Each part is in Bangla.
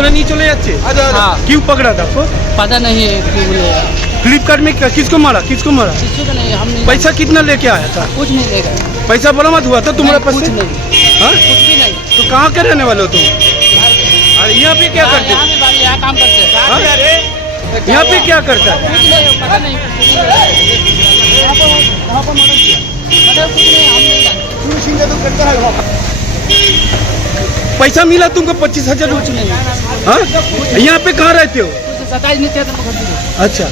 ধরে নিয়ে চলে যাচ্ছে? हाँ क्यों पकड़ा था आपको? पता नहीं है क्यों बोले फ्लिपकार्ट में किसको मारा? किसको मारा? किसी को नहीं हम नहीं पैसा कितना लेके आया था? कुछ नहीं लेगा पैसा बरामद हुआ था तुम्हारे पास कुछ से? नहीं हाँ? कुछ भी नहीं तो कहाँ के रहने वाले हो तुम? अरे यहाँ पे क्या करते यहाँ हो? पे बारी यहाँ काम करते हैं हाँ? यहाँ पे क्या करता है? कुछ नहीं पता नहीं कुछ नहीं मतलब कुछ नहीं हम नहीं जानते पैसा मिला तुमको 25,000? कुछ नहीं हाँ? यहाँ पे कहाँ रहते हो? कुछ 27 नहीं थे तो अच्छा।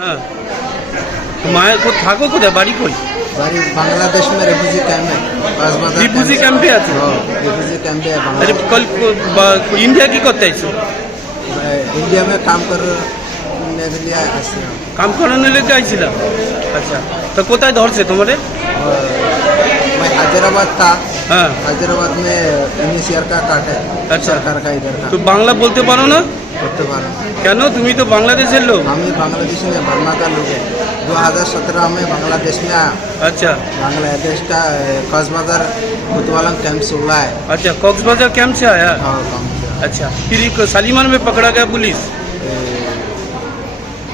हाँ, तो माया को থাকো কোথায়? বাড়ি কই? बारी बांग्लादेश में रेफ्यूजी कैंप है बाजबाजार रिफ्यूजी कैंप पे आते हो? रेफ्यूजी कैंप है अरे कल इंडिया की করতে আইছো? इंडिया में काम करने के लिए आते हैं কাম করানোর লেগে আইছিলা? আচ্ছা, তো কোথায় ধরছে তোমারে? और मैं हैदराबाद था হ্যাঁ, हैदराबाद में इनिशियर का काट है अच्छा। सरकार का इधर का তো বাংলা বলতে পারো না करते पारो কেন? তুমি তো বাংলাদেশের লোক। हम ही बांग्लादेश में बर्मा का लोग है 2017 में बांग्लादेश में आया अच्छा बांग्लादेश का कस्बाजार कुतवालम कैंप से हुआ है अच्छा, कॉक्सबाजार कैंप से आया? और काम किया अच्छा, फिर ये शालीमार में पकड़ा गया पुलिस?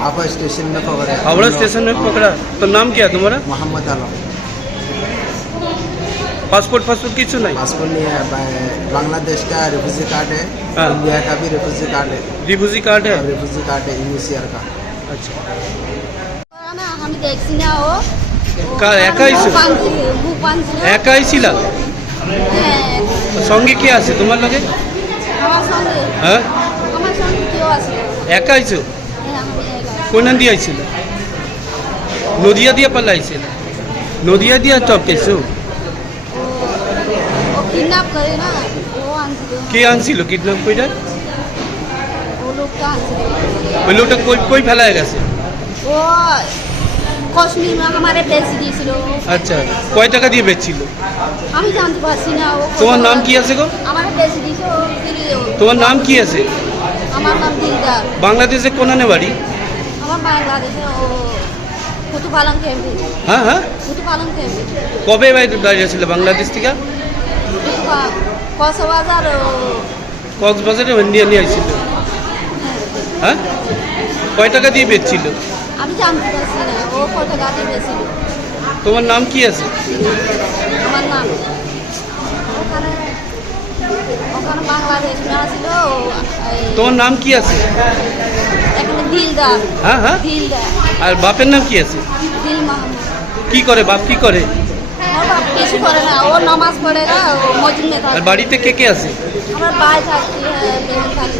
हावड़ा स्टेशन में पकड़े हावड़ा स्टेशन में पकड़ा? तो नाम क्या तुम्हारा? मोहम्मद आलम पासपोर्ट কিছু নাই? पासपोर्ट नहीं है बांग्लादेश का रेफ्यूजी कार्ड है हाँ। इंडिया का भी रेफ्यूजी कार्ड है রিফিউজি কার্ড है? रेफ्यूजी कार्ड है इनिशियर का আচ্ছা, না আমি দেখছি না ও একা আইছো? মুখ বাঁধছিল একা আইছিলা? হ্যাঁ সঙ্গে কে আছে তোমার লগে? আমার সঙ্গে হ্যাঁ, কেউ আছে একা আইছো? হ্যাঁ আমি একা। কোন দিয়ে আইছিল? নদিয়া দিয়ে পালা আইছিল? নদিয়া দিয়ে টপকেছো? ও কিডন্যাপ করে না ও আনছিল কে আনছিল কিডন্যাপ কইরা? ও লোকটা আনছিল ওই লোকটা কই কই ফেলায় গেছে? ও কাশ্মীর আমারে বেশি দিয়েছিল আচ্ছা, কয় টাকা দিয়ে বেচছিল? আমি জানতে পারছি না ও তোমার নাম কি আছে গো? আমারে বেশি দিয়েছে ও তোমার নাম কি আছে? আমার নাম দিলদার বাংলাদেশে কোনানে বাড়ি? আমার বাংলাদেশে ও কুতুপালং ক্যাম্পে হ্যাঁ হ্যাঁ, কুতুপালং ক্যাম্পে কবে বাইরে ছিল বাংলাদেশ থেকে? কক্সবাজার কক্সবাজারে ইন্ডিয়া নিয়ে আইছিল? হ্যাঁ, কয় টাকা দিয়ে বেচছিল? আমি জানতে পারছি না ও কত গাড়ি বেশিল তোমার নাম কি আছে? আমার নাম ওখানে ওখানে বাংলাদেশ না ছিল তোমার নাম কি আছে? এখানে দিলদার হ্যাঁ হ্যাঁ, দিলদার আর বাপের নাম কি আছে? দিল মাহমুদ কি করে বাপ, কি করে? ওর বাপ কিছু করে না ও নামাজ পড়ে না ও মসজিদে আর থাকে বাড়িতে কে কে আছে? আমার ভাই থাকছে বেহেন থাকছে